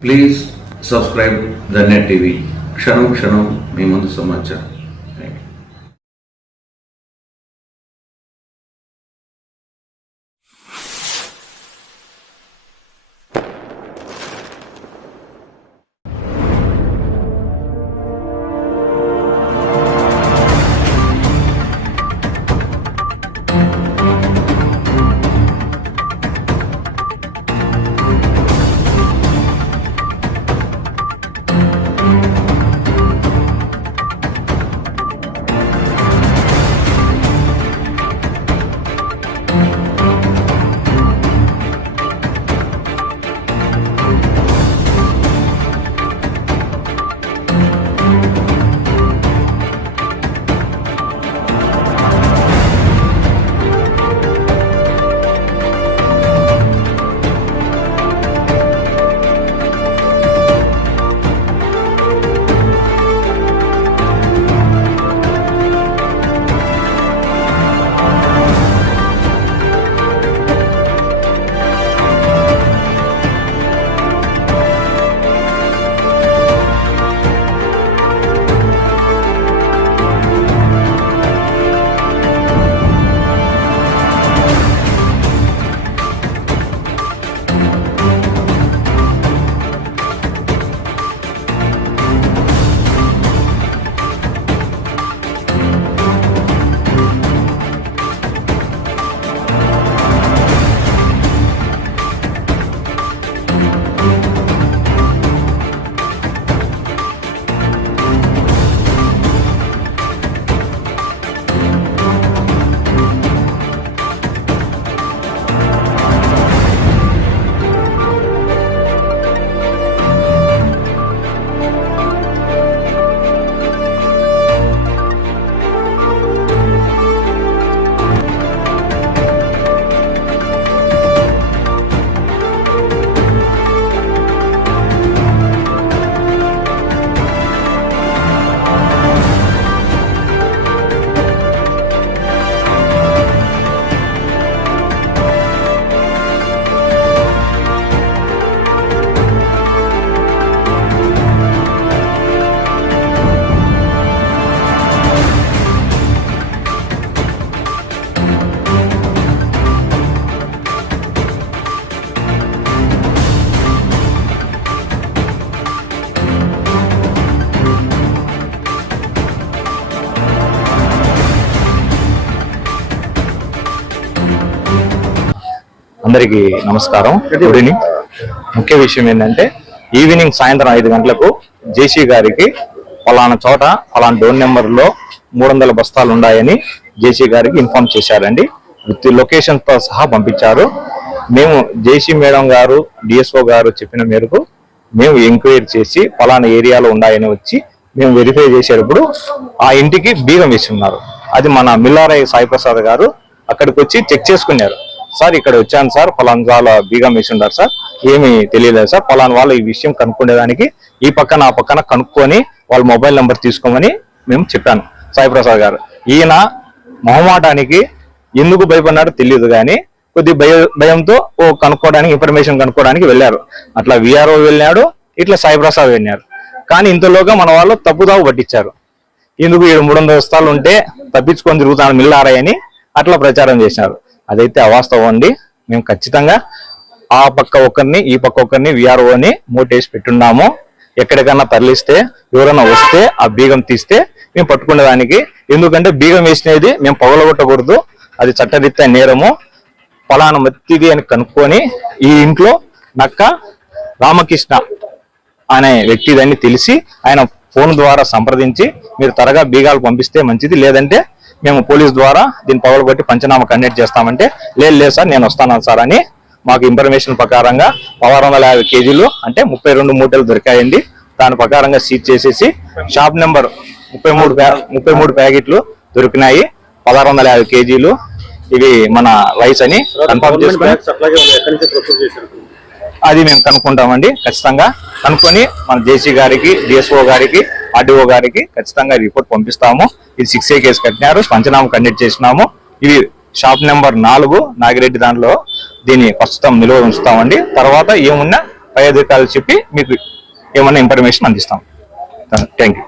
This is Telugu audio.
Please subscribe the Net TV. Kshanam Kshanam మీ ముందు సమాచారం. అందరికీ నమస్కారం. ముఖ్య విషయం ఏంటంటే ఈవినింగ్ సాయంత్రం 5 గంటలకు జేసీ గారికి ఫలానా చోట ఫలానా డోర్ నెంబర్లో 300 బస్తాలు ఉన్నాయని జేసీ గారికి ఇన్ఫార్మ్ చేశారండి. విత్ లొకేషన్ తో సహా పంపించారు. మేము జేసీ మేడం గారు డిఎస్ఓ గారు చెప్పిన మేరకు మేము ఎంక్వైరీ చేసి ఫలానా ఏరియాలో ఉన్నాయని వచ్చి మేము వెరిఫై చేసేటప్పుడు ఆ ఇంటికి బీగం వేసి ఉన్నారు. అది మన మిల్లారై సాయి ప్రసాద్ గారు అక్కడికి వచ్చి చెక్ చేసుకున్నారు. సార్ ఇక్కడ వచ్చాను సార్, ఫలానా వాళ్ళ బీగం వేసి ఉన్నారు సార్, ఏమీ తెలియలేదు సార్, ఫలానా వాళ్ళు ఈ విషయం కనుక్కునేదానికి ఈ పక్కన ఆ పక్కన కనుక్కొని వాళ్ళ మొబైల్ నెంబర్ తీసుకోమని మేము చెప్పాను సాయి ప్రసాద్ గారు. ఈయన మొహమాటానికి ఎందుకు భయపడినాడో తెలియదు కానీ కొద్ది భయంతో కనుక్కోవడానికి ఇన్ఫర్మేషన్ కనుక్కోవడానికి వెళ్ళారు. అట్లా విఆర్ఓ వెళ్ళాడు, ఇట్లా సాయి ప్రసాద్ వెళ్ళారు. కానీ ఇంతలోగా మన వాళ్ళు తప్పుదావు పట్టించారు. ఎందుకు 300 బస్తాలు ఉంటే తప్పించుకొని తిరుగుతాను మిల్లారని అట్లా ప్రచారం చేశారు. అదైతే అవాస్తవం అండి. మేము ఖచ్చితంగా ఆ పక్క ఒకరిని ఈ పక్క ఒకరిని విఆర్ఓని మోటేసి పెట్టున్నాము. ఎక్కడికన్నా తరలిస్తే ఎవరైనా వస్తే ఆ బీగం తీస్తే మేము పట్టుకునేదానికి. ఎందుకంటే బీగం వేసినది మేము పగలగొట్టకూడదు, అది చట్టరీత్యా నేరము. ఫలానా మత్తిది అని కనుక్కొని ఈ ఇంట్లో నక్క రామకృష్ణ అనే వ్యక్తి దాన్ని తెలిసి ఆయన ఫోన్ ద్వారా సంప్రదించి మీరు త్వరగా బీగాలు పంపిస్తే మంచిది, లేదంటే మేము పోలీస్ ద్వారా దీన్ని పగలగొట్టి పంచనామా కండక్ట్ చేస్తామంటే లేదు సార్ నేను వస్తాను సార్ అని మాకు ఇన్ఫర్మేషన్ ప్రకారంగా 1650 కేజీలు అంటే 32 మూటలు దొరికాయండి. దాని ప్రకారంగా సీజ్ చేసేసి షాప్ నెంబర్ 33 ప్యాకెట్లు దొరికినాయి. 1650 కేజీలు ఇవి మన రైస్ అని కన్ఫర్మ్ చేసుకుని అది మేము కనుక్కుంటామండి. ఖచ్చితంగా కనుక్కొని మన జేసీ గారికి డిఎస్ఓ గారికి ఆర్డీఓ గారికి ఖచ్చితంగా రిపోర్ట్ పంపిస్తాము. ఇది 6A కేసు కట్టినారు, పంచనామా కండక్ట్ చేసినాము. ఇది షాప్ నెంబర్ 4 నాగిరెడ్డి దాంట్లో దీన్ని ప్రస్తుతం నిల్వ ఉంచుతామండి. తర్వాత ఏమున్నా పై అధికారులు చెప్పి మీకు ఏమన్నా ఇన్ఫర్మేషన్ అందిస్తాం. Thank you.